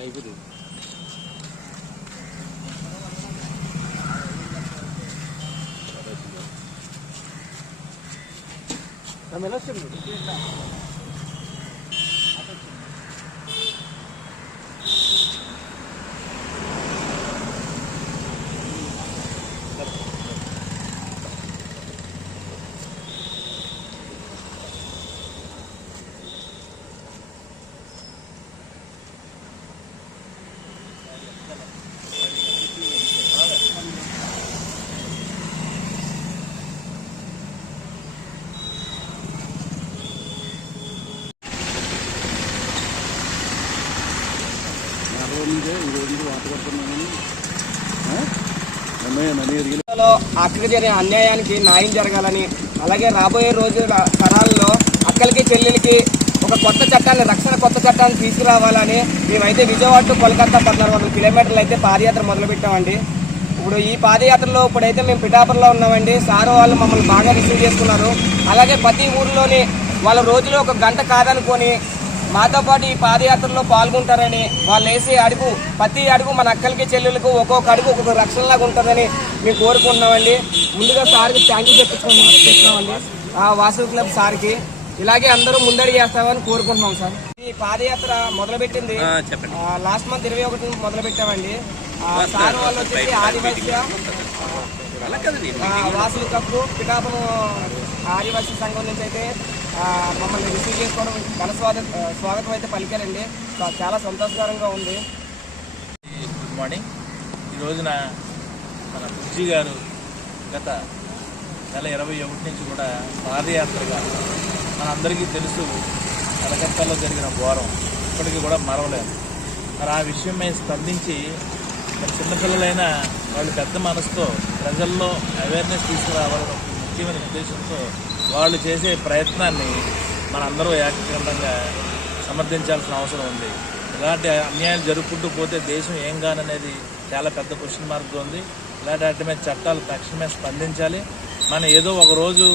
అయిపోతుంది. అక్కడికి జరిగిన అన్యాయానికి న్యాయం జరగాలని, అలాగే రాబోయే రోజుల తరాల్లో అక్కలకి చెల్లెలకి ఒక కొత్త చట్టాన్ని, కొత్త చట్టాన్ని తీసుకురావాలని మేమైతే విజయవాడ టు కోల్కతా 1400 కిలోమీటర్లు అయితే పాదయాత్ర మొదలుపెట్టామండి. ఇప్పుడు ఈ పాదయాత్రలో ఇప్పుడైతే మేము పిఠాపురంలో ఉన్నామండి. సార్ వాళ్ళు మమ్మల్ని బాగా రిసీవ్ చేసుకున్నారు. అలాగే ప్రతి ఊరిలోని వాళ్ళ రోజులో ఒక గంట కాదనుకొని మాతో పాటు ఈ పాదయాత్రలో పాల్గొంటారని, వాళ్ళు వేసే అడుగు, ప్రతి అడుగు మన అక్కలకి చెల్లెలకు ఒక్కొక్క అడుగు ఒక్కొక్క రక్షణలాగా ఉంటుందని మేము కోరుకుంటున్నామండి. ముందుగా సార్కి థ్యాంక్ యూ చెప్తున్నామండి, వాసవి క్లబ్ సార్కి. ఇలాగే అందరూ ముందడుగు చేస్తామని కోరుకుంటున్నాం సార్. ఈ పాదయాత్ర మొదలుపెట్టింది లాస్ట్ మంత్ 21 మొదలుపెట్టామండి. సార్ వాళ్ళు వచ్చేసి ఆదివాసీ వాసవి క్లబ్ పిఠాపురం ఆదివాసీ సంఘం నుంచి అయితే మమ్మల్ని రిసీవ్ చేసుకోవడం, ఘన స్వాగతం అయితే పలికారండి. చాలా సంతోషకరంగా ఉంది. Good morning. ఈ రోజున మన బుజ్జి గారు గత నెల 21 నుంచి కూడా పాదయాత్రగా మనందరికీ తెలుసు కలకత్తాలో జరిగిన ఘోరం ఇప్పటికీ కూడా మరవలేదు. మరి ఆ విషయం మీద స్పందించి మరి చిన్నపిల్లలైన వాళ్ళు పెద్ద మనసుతో ప్రజల్లో అవేర్నెస్ తీసుకురావాలని ముఖ్యమైన ఉద్దేశంతో వాళ్ళు చేసే ప్రయత్నాన్ని మనందరూ ఏకగ్రంథంగా సమర్థించాల్సిన అవసరం ఉంది. ఇలాంటి అన్యాయాలు జరుపుకుంటూ పోతే దేశం ఏం కాననేది చాలా పెద్ద క్వశ్చన్ మార్క్గా ఉంది. ఇలాంటి వాటి మీద చట్టాలు తక్షణమే స్పందించాలి. మనం ఏదో ఒక రోజు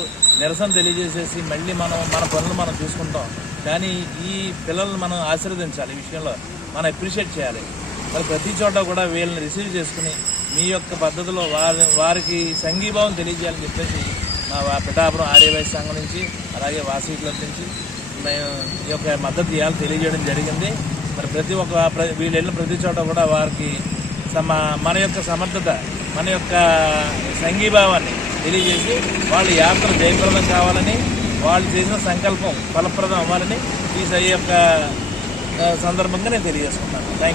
నిరసన తెలియజేసేసి మళ్ళీ మన పనులు మనం చూసుకుంటాం. కానీ ఈ పిల్లల్ని మనం ఆశీర్వదించాలి. ఈ విషయంలో మనం అప్రిషియేట్ చేయాలి. మరి ప్రతి చోట కూడా వీళ్ళని రిసీవ్ చేసుకుని మీ యొక్క పద్ధతిలో వారికి సంఘీభావం తెలియజేయాలని చెప్పేసి మా పిఠాపురం ఆర్యవైశ్య సంఘం నుంచి, అలాగే వాసవి క్లబ్ నుంచి మేము ఈ యొక్క మద్దతు ఇవ్వాలి తెలియజేయడం జరిగింది. మరి వీళ్ళు వెళ్ళిన ప్రతి చోట కూడా వారికి మన యొక్క సమర్థత, మన యొక్క సంఘీభావాన్ని తెలియజేసి వాళ్ళ యాత్ర జయప్రదం కావాలని, వాళ్ళు చేసిన సంకల్పం ఫలప్రదం అవ్వాలని ఈ యొక్క సందర్భంగా నేను తెలియజేసుకున్నాను. Thank you.